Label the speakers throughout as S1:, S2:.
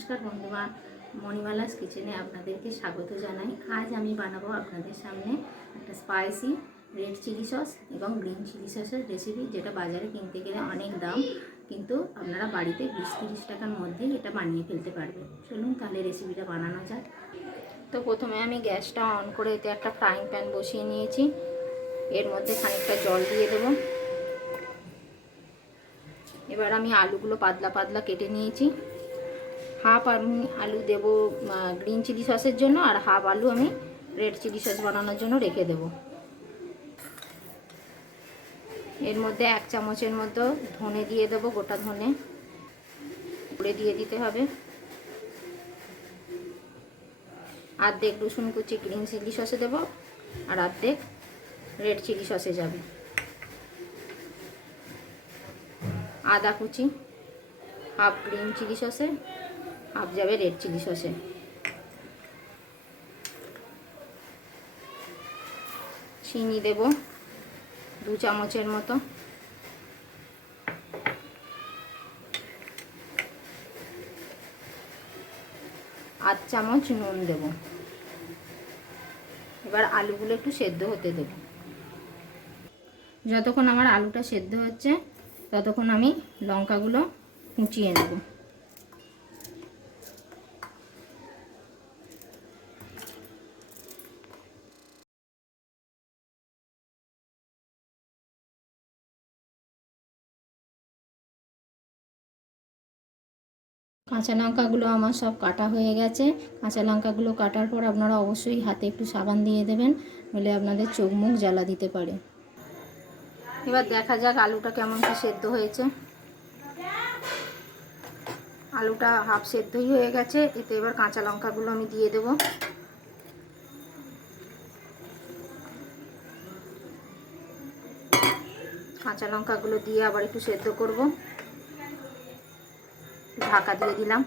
S1: নমস্কার বন্ধুরা মণিমালাস কিচেনে আপনাদেরকে স্বাগত জানাই। আজ আমি বানাবো আপনাদের সামনে একটা স্পাইসি রেড চিলি সস এবং গ্রিন চিলি সসের রেসিপি যেটা বাজারে কিনতে গেলে অনেক দাম, কিন্তু আপনারা বাড়িতে বিশ তিরিশ টাকার মধ্যেই এটা বানিয়ে ফেলতে পারবেন। চলুন তাহলে রেসিপিটা বানানো যাক। তো প্রথমে আমি গ্যাসটা অন করে এতে একটা ফ্রাইং প্যান বসিয়ে নিয়েছি। এর মধ্যে খানিকটা জল দিয়ে দেবো। এবার আমি আলুগুলো পাতলা পাতলা কেটে নিয়েছি। হাফ আমি আলু দেব গ্রিন চিলি সসের জন্য, আর হাফ আলু আমি রেড চিলি সস বানানোর জন্য রেখে দেব। এর মধ্যে এক চামচের মতো ধনে দিয়ে দেবো, গোটা ধনে। করে দিয়ে দিতে হবে। আর্ধেক রসুন কুচি গ্রিন চিলি সসে দেবো, আর আর্ধেক রেড চিলি সসে যাবে। আদা কুচি, হাফ গ্রিন চিলি সসে হাফ যাবে রেড চিলি সসে। চিনি দেব দু চামচের মতো। আধ চামচ নুন দেব। এবার আলুগুলো একটু সেদ্ধ হতে দেব। যতক্ষণ আমার আলুটা সেদ্ধ হচ্ছে, ততক্ষণ আমি লঙ্কাগুলো কুচিয়ে নেব। কাঁচা লঙ্কাগুলো আমার সব কাটা হয়ে গেছে। কাঁচা লঙ্কাগুলো কাটার পর আপনারা অবশ্যই হাতে একটু সাবান দিয়ে দেবেন, নইলে আপনাদের চোখ মুখ জ্বালা দিতে পারে। এবার দেখা যাক আলুটা কেমন কি সেদ্ধ হয়েছে। আলুটা হাফ সেদ্ধই হয়ে গেছে, এতে এবার কাঁচা লঙ্কাগুলো আমি দিয়ে দেব। কাঁচা লঙ্কাগুলো দিয়ে আবার একটু সেদ্ধ করব। ঢাকা দিয়ে দিলাম।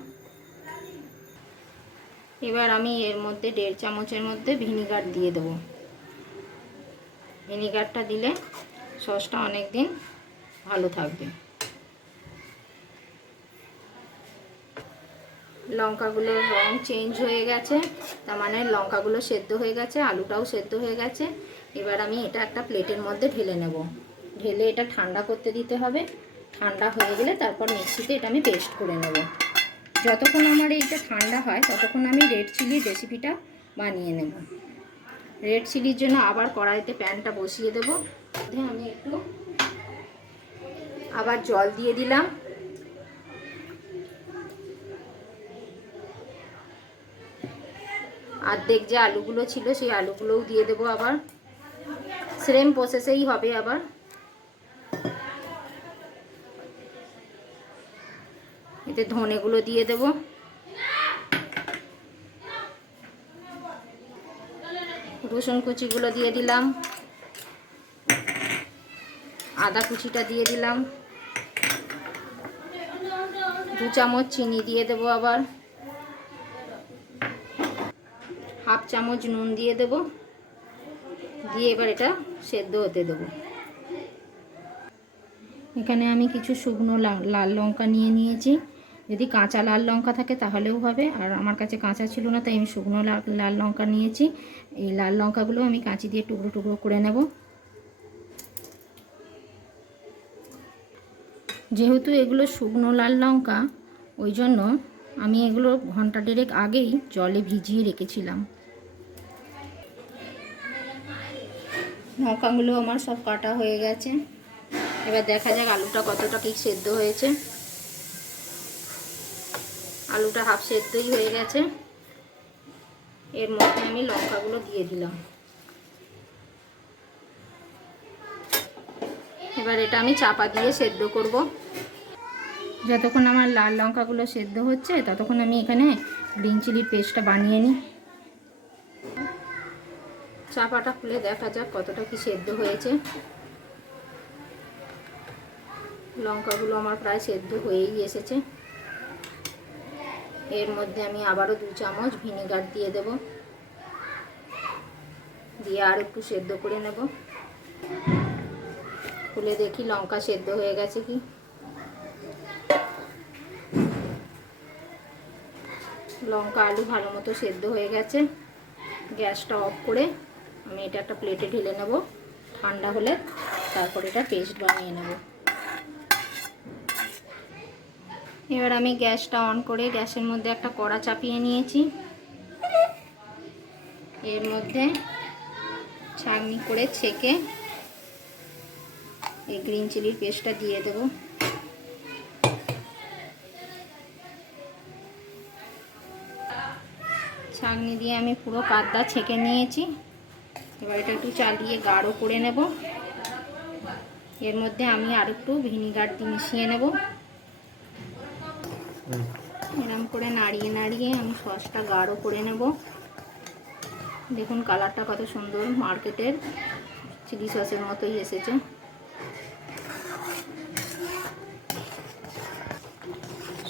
S1: এবার আমি এর মধ্যে দেড় চামচের মধ্যে ভিনিগার দিয়ে দেবো। ভিনিগারটা দিলে সসটা অনেক দিন ভালো থাকবে। লঙ্কাগুলোর রং চেঞ্জ হয়ে গেছে, তার মানে লঙ্কাগুলো সেদ্ধ হয়ে গেছে, আলুটাও সেদ্ধ হয়ে গেছে। এবার আমি এটা একটা প্লেটের মধ্যে ঢেলে নেব। ঢেলে এটা ঠান্ডা করতে দিতে হবে। ঠান্ডা হয়ে গেলে তারপর মিক্সিতে এটা আমি পেস্ট করে নেব। যতক্ষণ আমার এইটা ঠান্ডা হয়, ততক্ষণ আমি রেড চিলির রেসিপিটা বানিয়ে নেব। রেড চিলির জন্য আবার কড়াইতে প্যানটা বসিয়ে দেবো। আমি একটু আবার জল দিয়ে দিলাম। আর্ধেক যে আলুগুলো ছিল, সেই আলুগুলোও দিয়ে দেবো আবার। সেম প্রসেসেই হবে আবার। এতে ধনেগুলো দিয়ে দেবো। রসুন কুচিগুলো দিয়ে দিলাম। আদা কুচিটা দিয়ে দিলাম। দু চামচ চিনি দিয়ে দেবো আবার। হাফ চামচ নুন দিয়ে দেব। দিয়ে এবার এটা সেদ্ধ হতে দেব। এখানে আমি কিছু শুকনো লাল লঙ্কা নিয়ে নিয়েছি। যদি কাঁচা লাল লঙ্কা থাকে তাহলেও হবে, আর আমার কাছে কাঁচা ছিল না, তাই আমি শুকনো লাল লঙ্কা নিয়েছি। এই লাল লঙ্কাগুলো আমি কাঁচি দিয়ে টুকরো টুকরো করে নেব। যেহেতু এগুলো শুকনো লাল লঙ্কা, ওই জন্য আমি এগুলো ঘণ্টা ডেরেক আগেই জলে ভিজিয়ে রেখেছিলাম। লঙ্কাগুলো আমার সব কাটা হয়ে গেছে। এবার দেখা যাক আলুটা কতটা কি সেদ্ধ হয়েছে। আলুটা হাফ সেদ্ধই হয়ে গেছে। এর মধ্যে আমি লঙ্কাগুলো দিয়ে দিলাম। এবার এটা আমি চাপা দিয়ে সেদ্ধ করব। যতক্ষণ আমার লাল লঙ্কাগুলো সেদ্ধ হচ্ছে, ততক্ষণ আমি এখানে গ্রিন চিলির পেস্টটা বানিয়ে নিই। চাপাটা খুলে দেখা যাক কতটা কি সেদ্ধ হয়েছে। লঙ্কাগুলো আমার প্রায় সেদ্ধ হয়েই এসেছে। এর মধ্যে আমি আবারও দু চামচ ভিনেগার দিয়ে দেব। দিয়ে আর একটু সেদ্ধ করে নেব। খুলে দেখি লঙ্কা সেদ্ধ হয়ে গেছে কি। লঙ্কা আলু ভালো মতো সেদ্ধ হয়ে গেছে। গ্যাসটা অফ করে আমি এটা একটা প্লেটে ঢেলে নেব। ঠান্ডা হলে তারপর এটা পেস্ট বানিয়ে নেব। এবার আমি গ্যাসটা অন করে গ্যাসের মধ্যে একটা কড়া চাপিয়ে নিয়েছি। এর মধ্যে ছাঁকনি করে ছেঁকে এই গ্রিন চিলির পেস্টটা দিয়ে দেব। ছাঁকনি দিয়ে আমি পুরো কাদা ছেঁকে নিয়েছি। এবার এটা একটু চালিয়ে গাঢ় করে নেব। এর মধ্যে আমি আর একটু ভিনিগার মিশিয়ে নেব। করে নাড়িয়ে নাড়িয়ে আমি সসটা গাঢ় করে নেব। দেখুন কালারটা কত সুন্দর মার্কেটের, চিলি সসের মতোই এসেছে।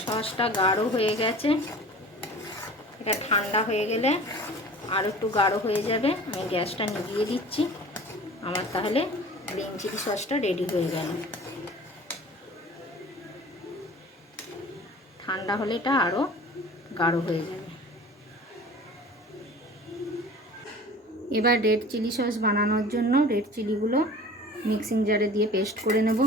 S1: সসটা গাঢ় হয়ে গেছে। এটা ঠান্ডা হয়ে গেলে আর একটু গাঢ় হয়ে যাবে। আমি গ্যাসটা নিভিয়ে দিচ্ছি। আমার তাহলে গ্রিন চিলি সসটা রেডি হয়ে গেল। ঠান্ডা হলে এটা আরও গাঢ় হয়ে যাবে এবার রেড চিলি সস বানানোর জন্য রেড চিলিগুলো মিক্সিং জারে দিয়ে পেস্ট করে নেব।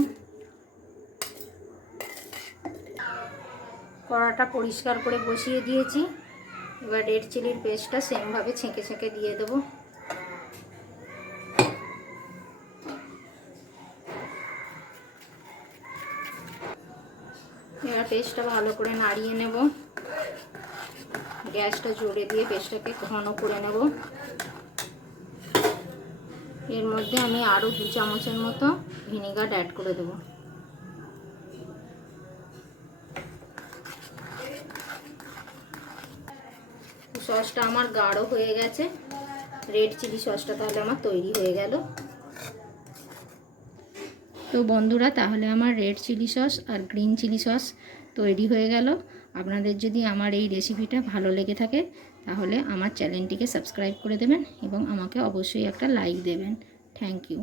S1: কড়াটা পরিষ্কার করে বসিয়ে দিয়েছি। এবার রেড চিলির পেস্টটা সেমভাবে ছেঁকে ছেঁকে দিয়ে দেবো। এবার পেস্টটা ভালো করে নাড়িয়ে নেব। গ্যাসটা জোরে দিয়ে পেস্টটাকে ঘন করে নেব। এর মধ্যে আমি আরও দু চামচের মতো ভিনিগার অ্যাড করে দেবো। সসটা আমার গাঢ় হয়ে গেছে। রেড চিলি সসটা তাহলে আমার তৈরি হয়ে গেল। তো বন্ধুরা, তাহলে আমার রেড চিলি সস আর গ্রিন চিলি সস তৈরি হয়ে গেল। আপনাদের যদি আমার এই রেসিপিটা ভালো লেগে থাকে, তাহলে আমার চ্যানেলটিকে সাবস্ক্রাইব করে দেবেন এবং আমাকে অবশ্যই একটা লাইক দেবেন। Thank you